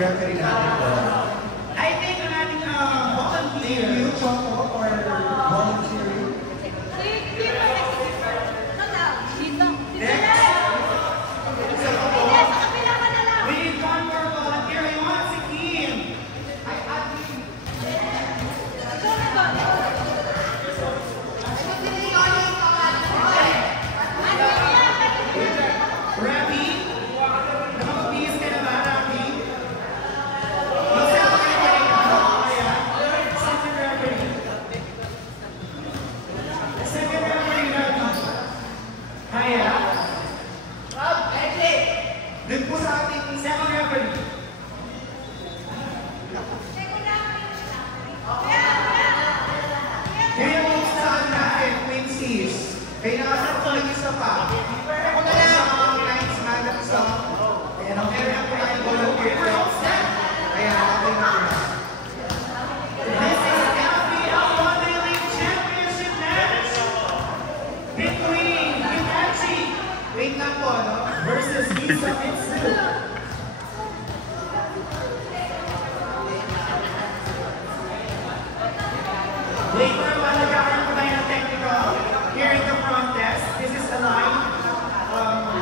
referee natin po. I think ang ating volunteer. Thank you, Choco, for volunteering. Next. We need one more volunteer. We want si Kim. Rabi? Nakapag-bihis ka na ba, Rabi? Mag-set ka na ba rin? Second referee. Second referee, Rabi. Kaya? Doon po sa ating second referee. Kaya po sa atin natin, Quincy's. Kaya nakasakot isa pa. Ako na lang ang lines manap sa... Kaya nang meron ako na yung volunteer. Kaya ako na lang. This is LPL One-Day Championship match between Hitachi, wait lang po, no? Versus Hisamitsu. Later, malagaran ko tayo ng technical here in the front desk. This is a live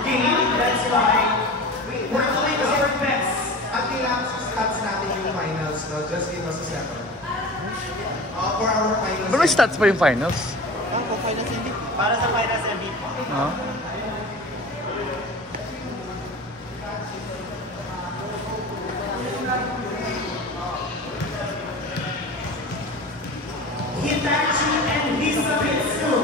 game. That's why we're doing our best. At kailangan sa stats natin yung finals, no? Just give us a second. For our finals. Pero may stats pa yung finals? Para sa finals MVP. No? Hitachi and Hisamitsu.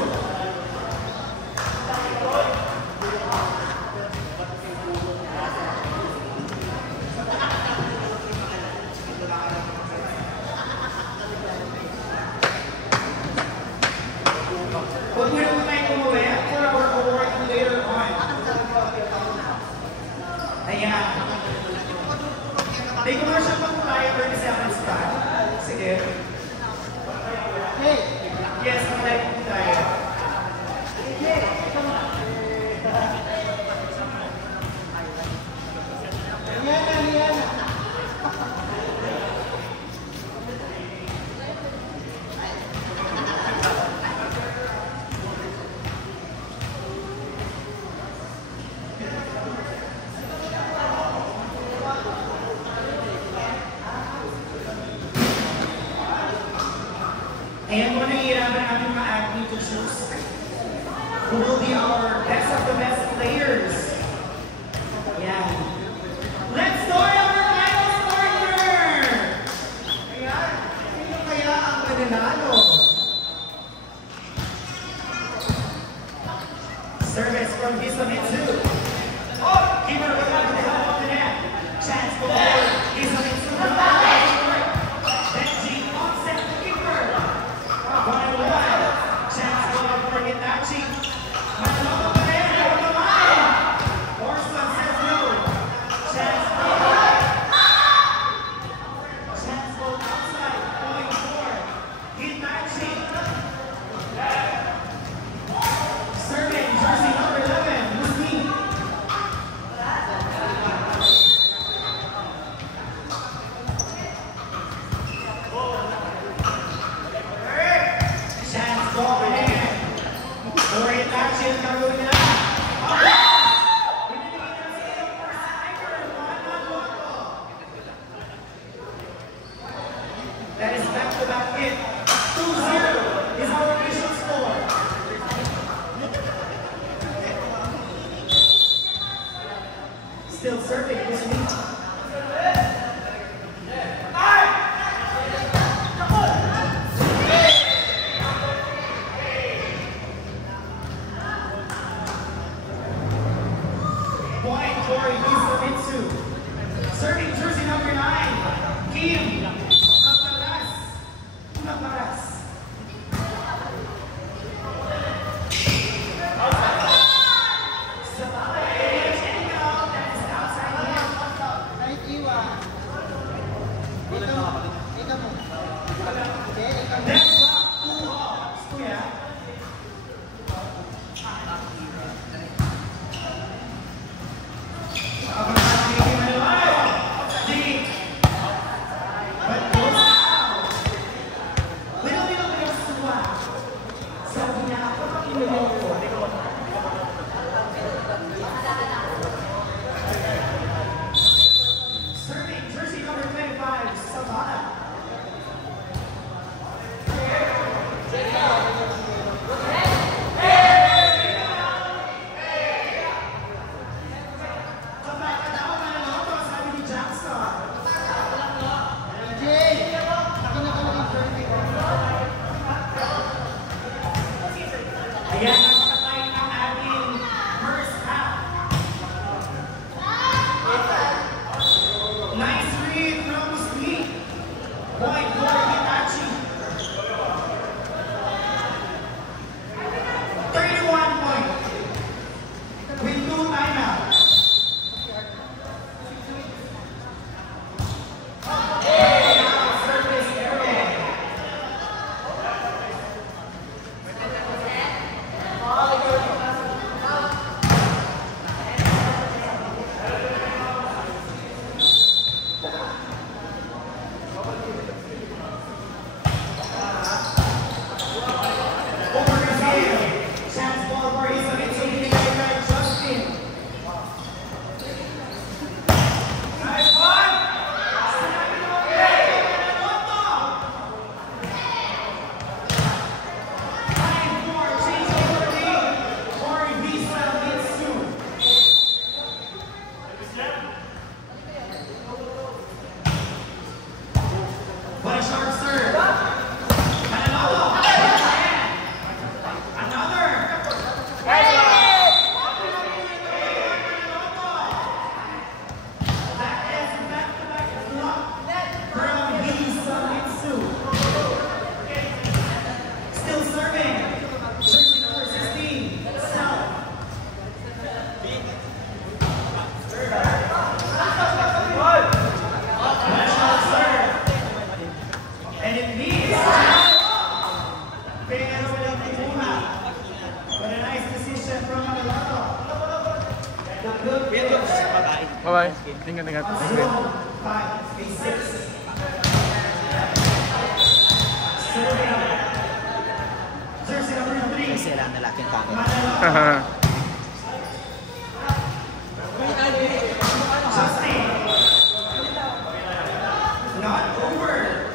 Huwag mo naman tayo umuwi for our award later on. Ayan. May commercial pa po tayo 30 seconds pa. Sige. Yes, mag-live po tayo. Ayan mo nahihirapan natin ma-athlete to choose who will be our best of the best players. Ayan. Let's start our final partner! Ayan, sino kaya ang mananalo? Service from Hisamitsu. Oh! Keeper with the help of the net. Chance for Hisamitsu. Benji offset the keeper. 1-1. Chance for Hitachi. Manalo pa rin. Over the line. Orson says no. Chance for outside. Point for Hitachi. Serving jersey number 11. Muski. Chance ball in. For Hitachi ang gagawin nila. That is back-to-back hit. 2-0 is our official score. Still serving this week. Point for Hisamitsu. Serving jersey number 9. Kim Naparas. Naparas. What a sharp serve. Manaloto. Another. That is back-to-back block from Hisamitsu. Still serving. Jersey number 16. South. And it means Fingers with a Muna. But a nice decision from Manaloto. The good pitch. Bye-bye. Ingat-ingat. On 0, 5, 6. Serving. Jersey number 3. Sira na laking kami. Manaloto. Justin. Not over.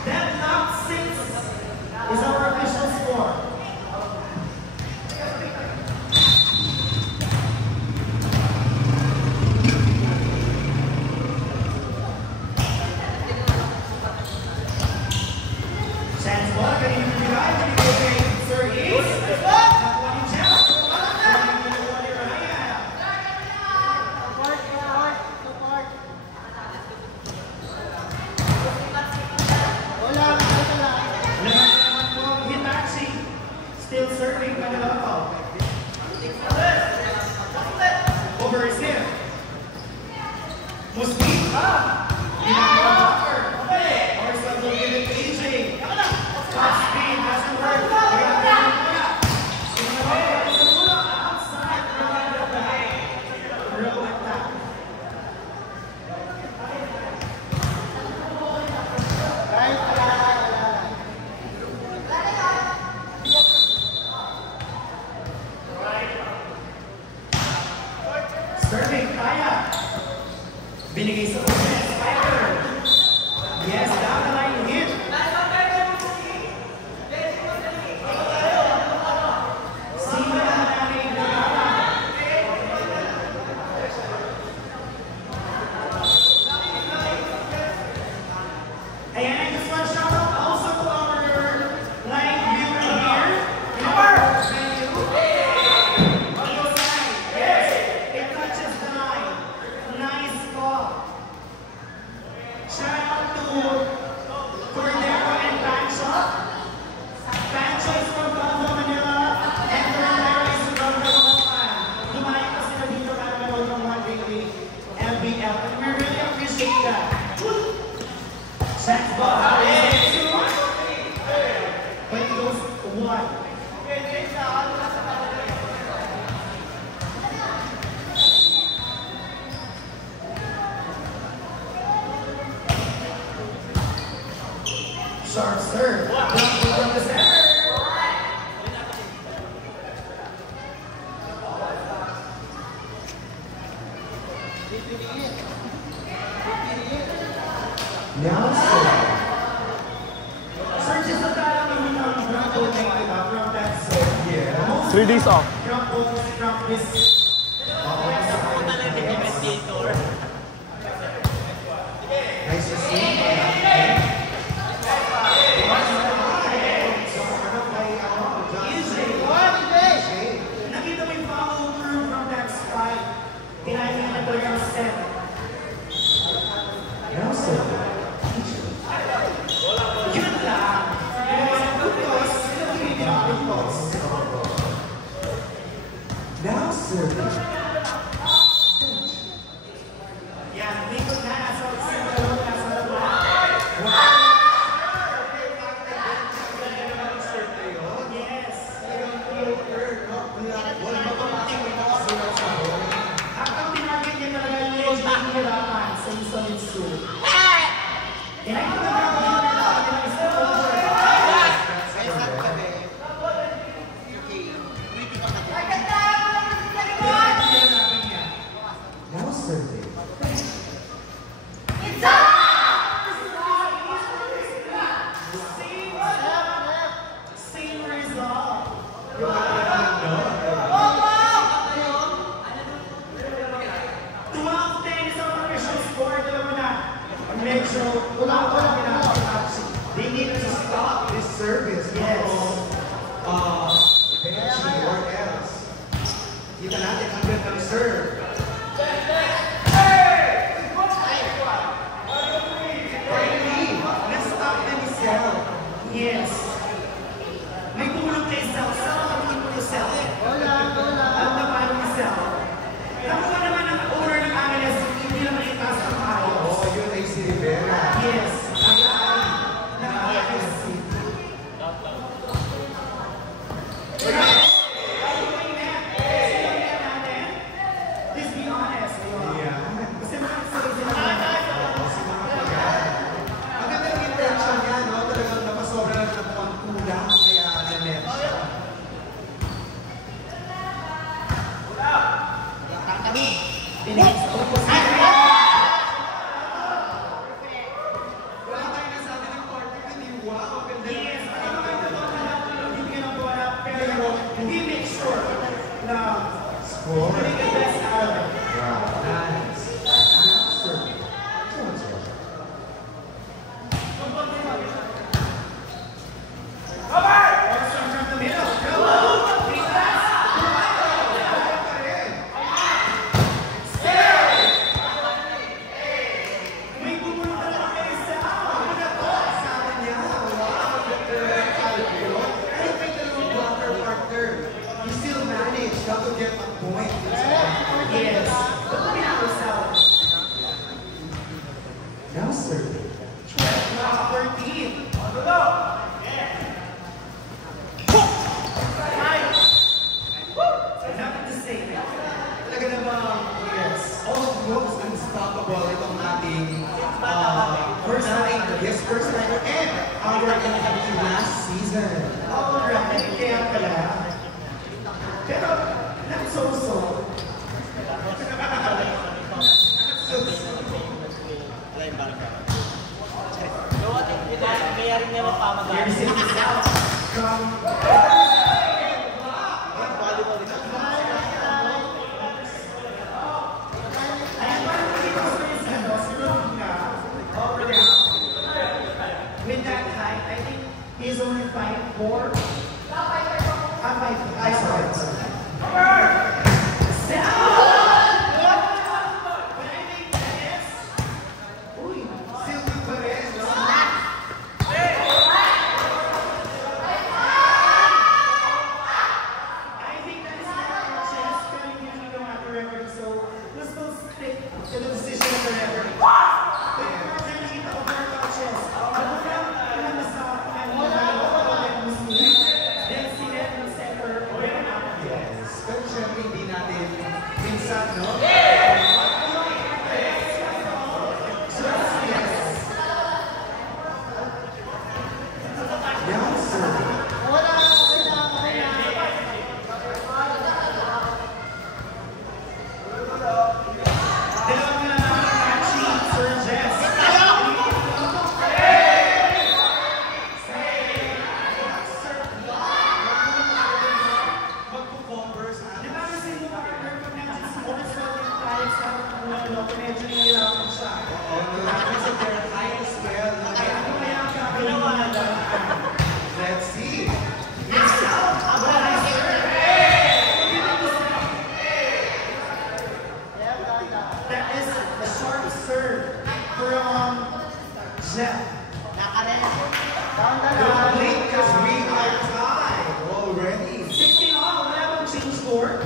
Deadlock 6 is our official score. Chance ball, getting to the right, getting to the Sir East. Nakuha ni Chance. Nakuha ni Ryan. Laban naman po Hitachi. Still serving Manaloto. Over his hip. Muslita. Ginagawa blocker. Orson will give it to AJ. Top speed doesn't work. Outside row attack. Serving kaya. Binigay sa offense. Spider. Yes, down the line hit. Sino na namin nagkala? Ayan, I just want to shout out also to our live viewer here. Thank you. On your side. Yes. It touches the line. Nice ball. Shout out to Cordero and Pancho. Pancho is from Bangko, Manila. And Cordero is from Caloocan. Dumayo pa sila dito para manood ng 1 LBF. And we really appreciate that. Set ball. But it goes 1. Sharp serve. Blocked from the center. Now serve. Searches the talent naman ng drop ball from that serve here. 3 days off. Drop balls from this. Nice to see. Nakita mo yung follow through from that spike. Kinahin na talaga ang set. Now serving. Yun lang. Good toss. Hindi na good toss. Now serving. Yan, likod na. Nasa simple, nasa labas. Yes. Ang tinarget niya talaga yung medyo nahihirapan sa Hisamitsu. And I think ang gagawin nila nila is to over. Now serving. Same result. score, dalawa na. Medyo, wala pinaka-option. They need to stop this service. Yes. Benching or else. Kita natin ang gandang serve. Let's stop them cell. Yes. May tumulong kay Sal. Sal, tumulong kay Sal. Ang napalo ni Sal. Nakuha naman ang owner ng MLS, hindi naman itaas ang ayos. Oh, yun ay si Rivera. Yes. Ang ayos. Let's be honest. Yeah. Kasi makakasali sila. Magandang intention niya, no? Talagang napasobra lang ng pangkulang kaya na-net siya. Pinigil sa opposite. Wala tayo nasabi ng quarter, hindi wow. Ganda Yes, hindi ka na buwan up, pero he makes sure na score. make the best out of it. Wow, nice. Also from the middle. May pumunta na kay Sal. Sabi niya, wow, pero may dalawang blocker partner. He still managed how to get a point. Yes. Ano pinako Sal? Now, sir. 13. Nothing to say. Talaga namang, yes, almost unstoppable itong ating first night, yes, first nighter, and our MVP last season. Alright, kaya pala. Pero, not so-so. Here's it out from with that height, I think he's only 5'4". I sorry. But I think that is. Uy, Silvio Perez, no? I think that is not chess, pero hindi naman at the record, so let's go stick to the decision of the record. Kaya nakikita ko para chess. Ano na sa then si Red ng center, Yes. Pero syempre hindi natin minsan, no? So, yes. Yan, sir. dalawang matching Sir Jess. Magpo-converse Di natin. ba kasi yung record natin sa oras natin tayo sa medyo nahihirapan siya. Kasi their highest scale. Kaya ano kaya ang gagawin mo na Let's see. That is a short serve from Jeff. Don't blink because we are tied already. 16 all, wala bang change score?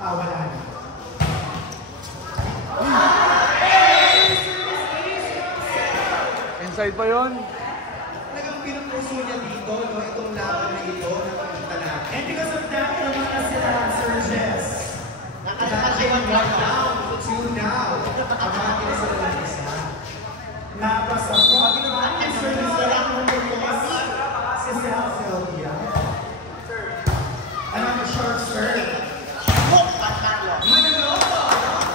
Wala na. Inside pa yun. Talagang pinupuso niya dito, no? Itong laban na ito, nakikita natin. And because of that, naman na sila Sir Jess. Nakakaya 1 down, 2 now. Kamati na sila ng isa. Napasa ko. Ang service na lang ng Lucas. Si Sylvia. Another short serve. Manaloto!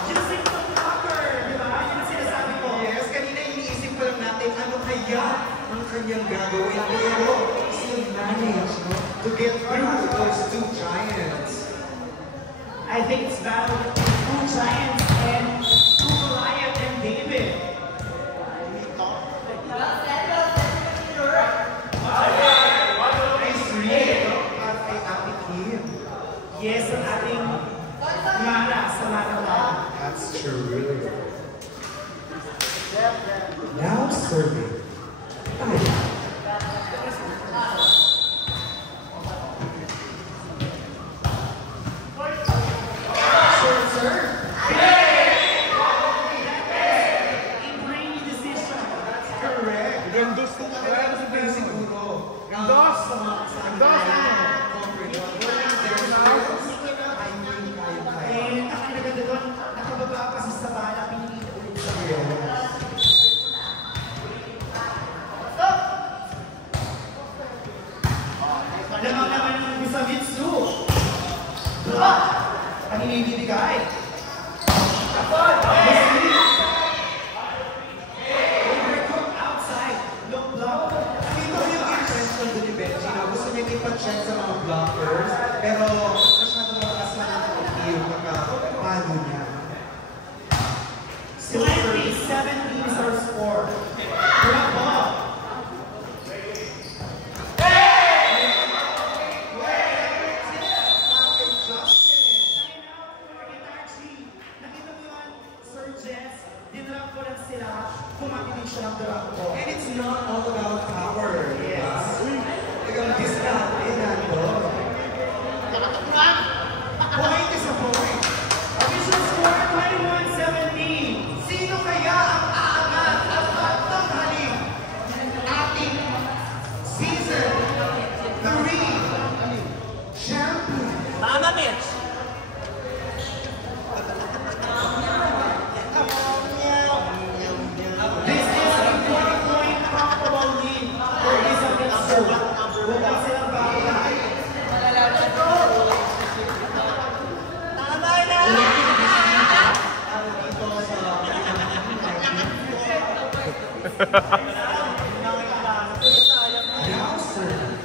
Yung simple blocker, di ba? Yun ang sinasabi ko. Yes, kanina iniisip pa lang natin ano kaya ang kanyang gagawin. Pero still managed, no? To get through those two giants. I think it's battle between two giants and two Goliaths. Schroeder. Now serving. Check sa mga blockers, pero masyadong malakas na yung pagkapalo niya. Still 17 is our score. Bravo! And it's not all about power. Yes. Point is a point. Official score 21-17. Sino kaya ang aangat at tatanghalin ating season 3 champion? Mama bitch! This is a 20-point comfortable lead for Isabel Sue. Wala silang bahay. Now serving.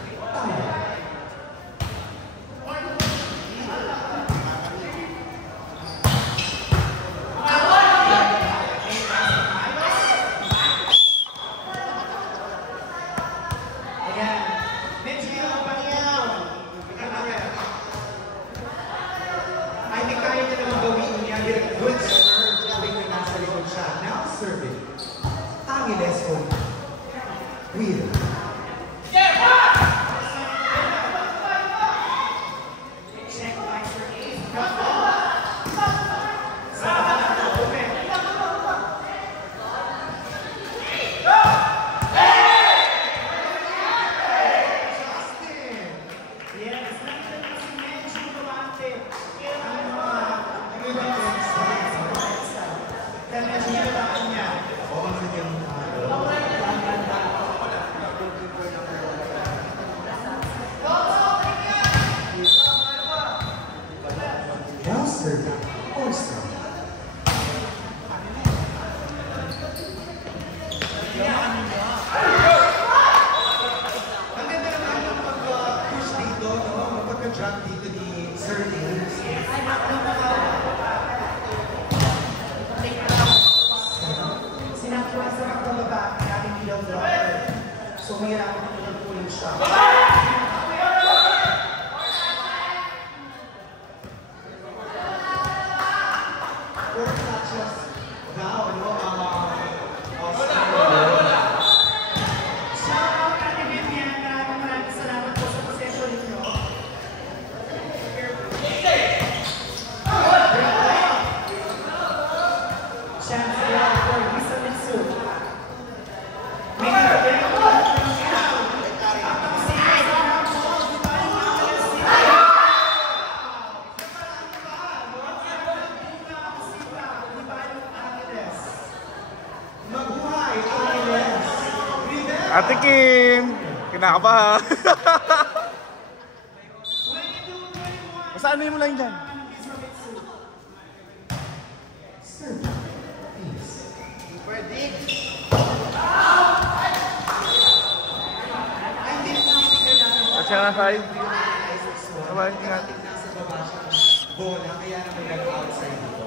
I think kaya niya naman gawin niya with a good serve tuwing may nasa likod siya. Now serving. Angeles Open. Wheel. Check by for ace. Now serving. Orson. Ang ganda naman yung pag-push dito, no? Pagka-drop dito ni Sir James. Sinakuha sa pagkababa ng ating middle blocker. So, mahirapan ito ng pulling shot. Four touches daw, no? Ate Kim! Kinakabahan. Basta ano mo lang dyan? Kasi nga side. Bye-bye, ingat. Bola, kaya naman nag-outside dito.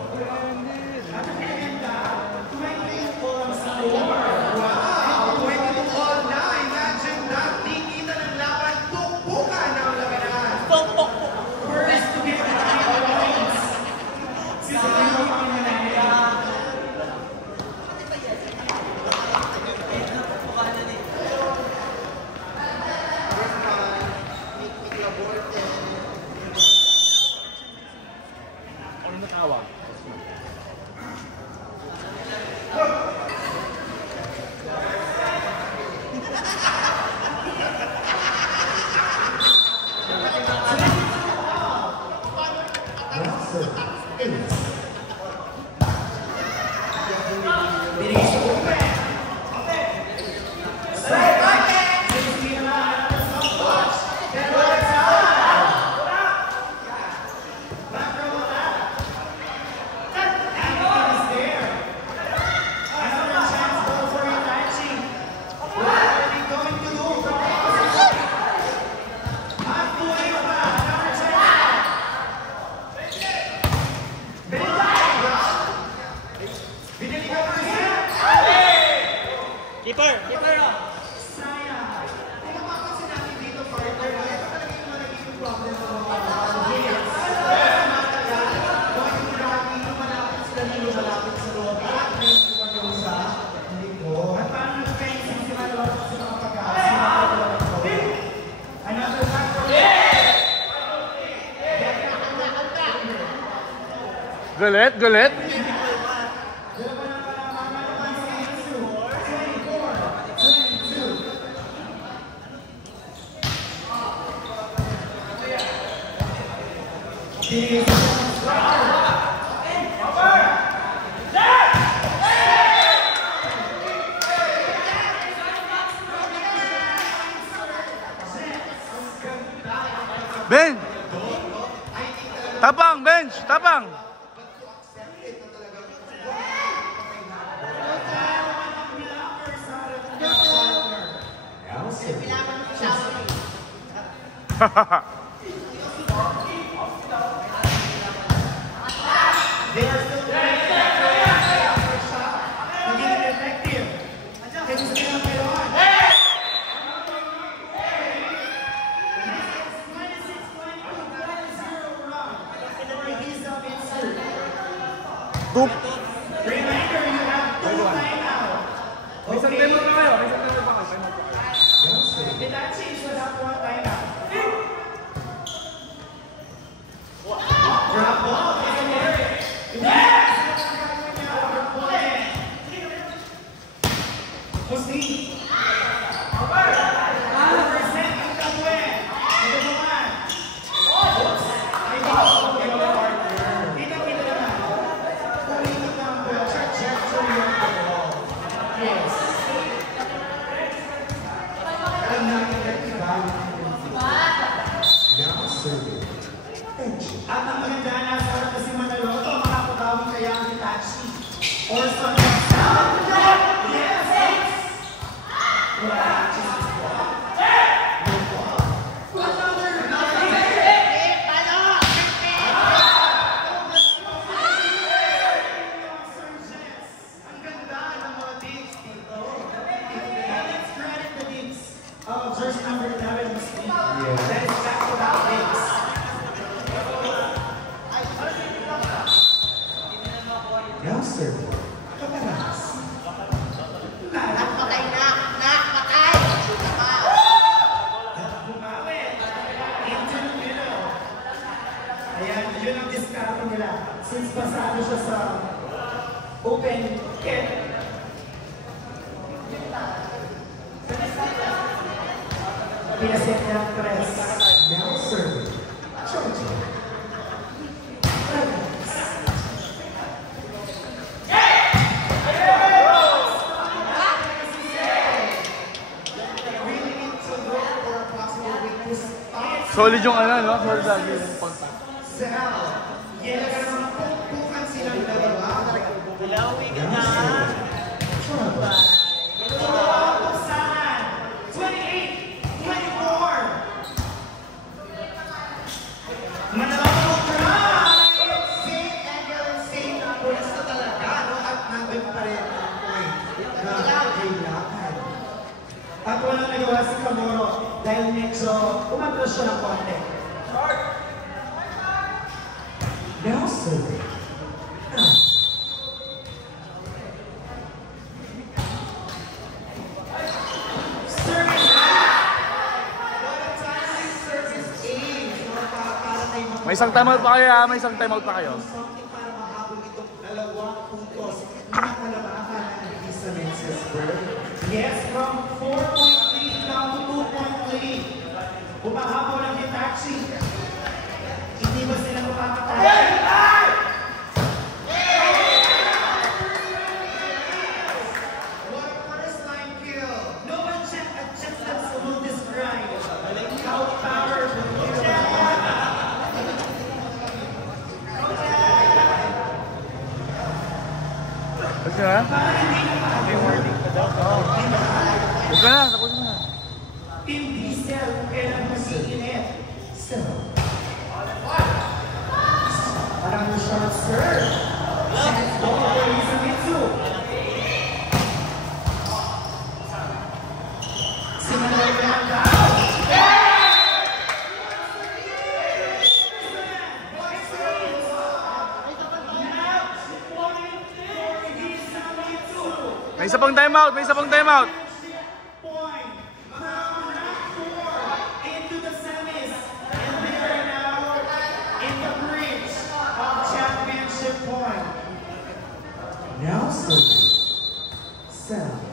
Wow! 22 all na! Imagine that! Tikita ng laban, tukbukan ng labanan! First to get the points! Sino ang mananalo? Galit, galit. Ben! Tapang, bench! Tapang! Hahaha. They are still playing that shot. Magiging effective. Kasi sa kinapiro on. 2. Reminder, you have 2 timeouts. May isang demo pa kayo. May isang demo pa kayo. Did that change without 1 timeout? Drop ball. At ang maganda na sa harap na si Manaloto, makapagawin kaya ang Hitachi. Or sa yes! Ang ganda ng mga digs dito. Let's credit the digs of jersey number 11, Miss Lee. That is back-to-back digs. Now serve. Kamaras. Patay na! Patay! Bumawi. Into the middle. Ayan, yun ang diskarte nila. Since pasado siya sa open kick. Pinaset niya ang press. Now serve. Georgia. Solid yung ano, no? Solid lagi yung contact. Sel. Yan na naman pupukan silang dalawa. Blowing na! Pusahan. 28-24. Manalo drive. Same angle and same numbers na talaga. No? At nandun pa rin ang point na kailangan. At walang nagawa si Camoro dahil medyo umatras siya ng konti. Now serve. Service out! What a timely service aim. Para kay May isang timeout pa kayo, ha? May isang timeout pa kayo. Something para mahabol ito puntos na kalabakan ng Lisa Mencesberg. Yes, from 4.3 down to 2.3. Umahabol ang Hitachi. Hindi ba sila mapapatay? What a first line kill. No adjustments will describe. How power will Tapos ka na? Tapos ka na, tapos mo na. Team Diesel, kailan mag-iinit? Parang short serve. Set over Isamitsu. Sinalay na ang down. May isa pang timeout, may isa pang timeout. Point from round 4 into the semis, and they are now in the bridge of championship point. Now serving. Sell.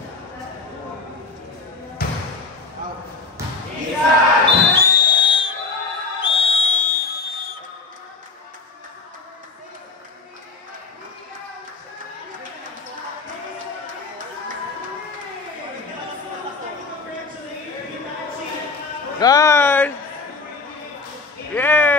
Guys! Yay!